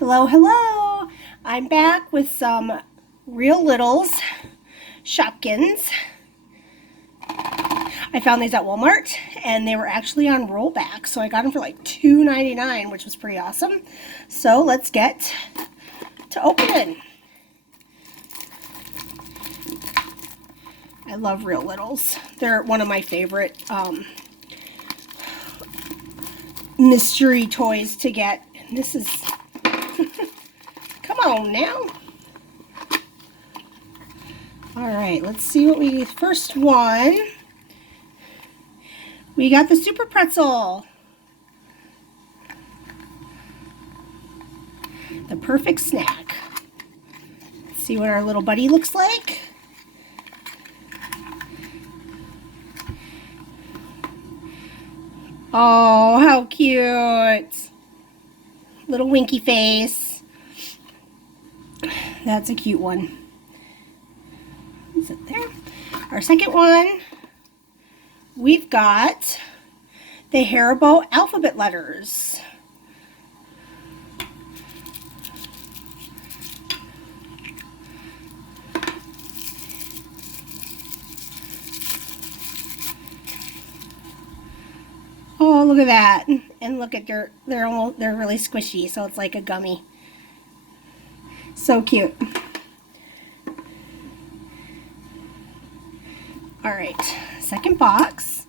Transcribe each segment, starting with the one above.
Hello, hello. I'm back with some Real Littles Shopkins. I found these at Walmart and they were actually on rollback, so I got them for like $2.99, which was pretty awesome. So let's get to opening. I love Real Littles. They're one of my favorite mystery toys to get. And this is come on now. All right, let's see what we first one. We got the Super Pretzel. The perfect snack. Let's see what our little buddy looks like. Oh, how cute. Little winky face. That's a cute one. Is it there? Our second one, we've got the Haribo alphabet letters. Oh, look at that. And look at they're really squishy, so it's like a gummy. So cute. All right, second box.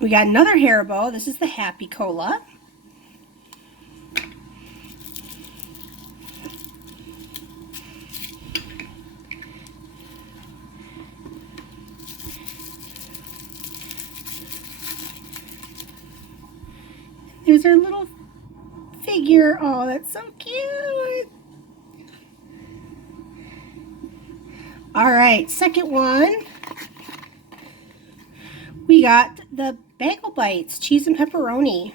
We got another Haribo. This is the Happy Cola. There's our little figure. Oh, that's so cute. All right, second one. We got the Bagel Bites, cheese and pepperoni.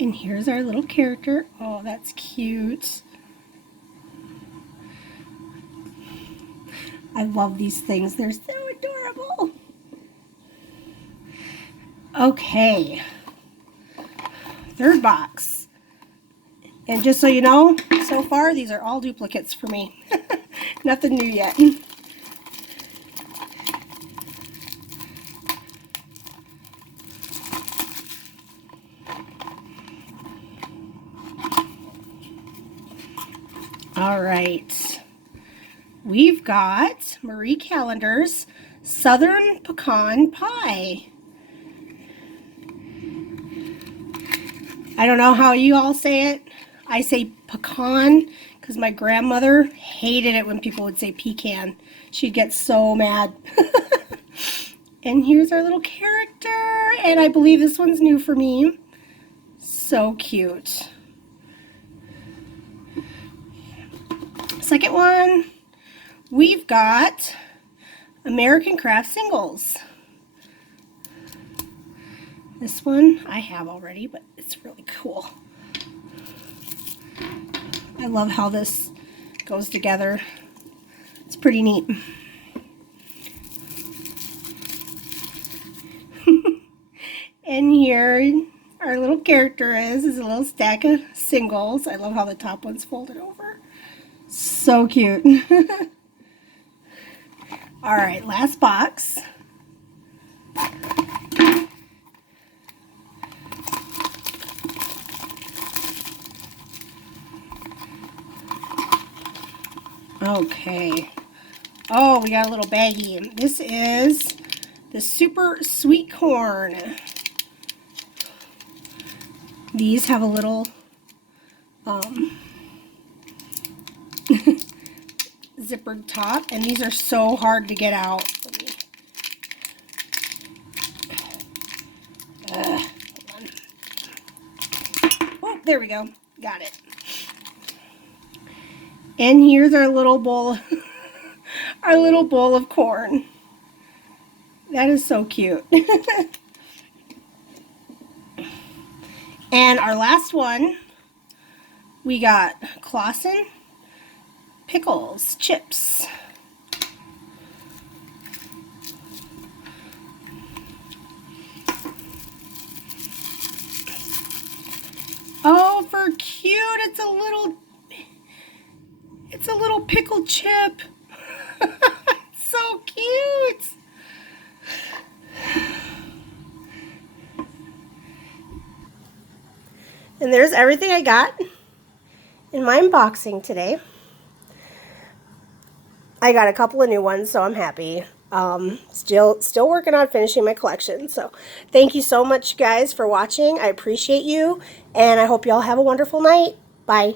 And here's our little character. Oh, that's cute. I love these things. They're so adorable. Okay. Third box. And just so you know, so far these are all duplicates for me. Nothing new yet. All right. We've got Marie Callender's Southern Pecan Pie. I don't know how you all say it. I say pecan because my grandmother hated it when people would say pecan. She'd get so mad. And here's our little character. And I believe this one's new for me. So cute. Second one, we've got American Craft Singles. This one I have already, but it's really cool. I love how this goes together. It's pretty neat. And here our little character is a little stack of singles. I love how the top one's folded over. So cute. All right, last box. Okay. Oh, we got a little baggie. This is the super sweet corn. These have a little zippered top, and these are so hard to get out. Hold on. Oh, there we go. Got it. And here's our little bowl, our little bowl of corn. That is so cute. And our last one, we got Clawson Pickles chips. Oh, for cute, it's a little pickle chip. So cute. And there's everything I got in my unboxing today. I got a couple of new ones, so I'm happy. Still working on finishing my collection. So thank you so much, guys, for watching. I appreciate you, and I hope you all have a wonderful night. Bye.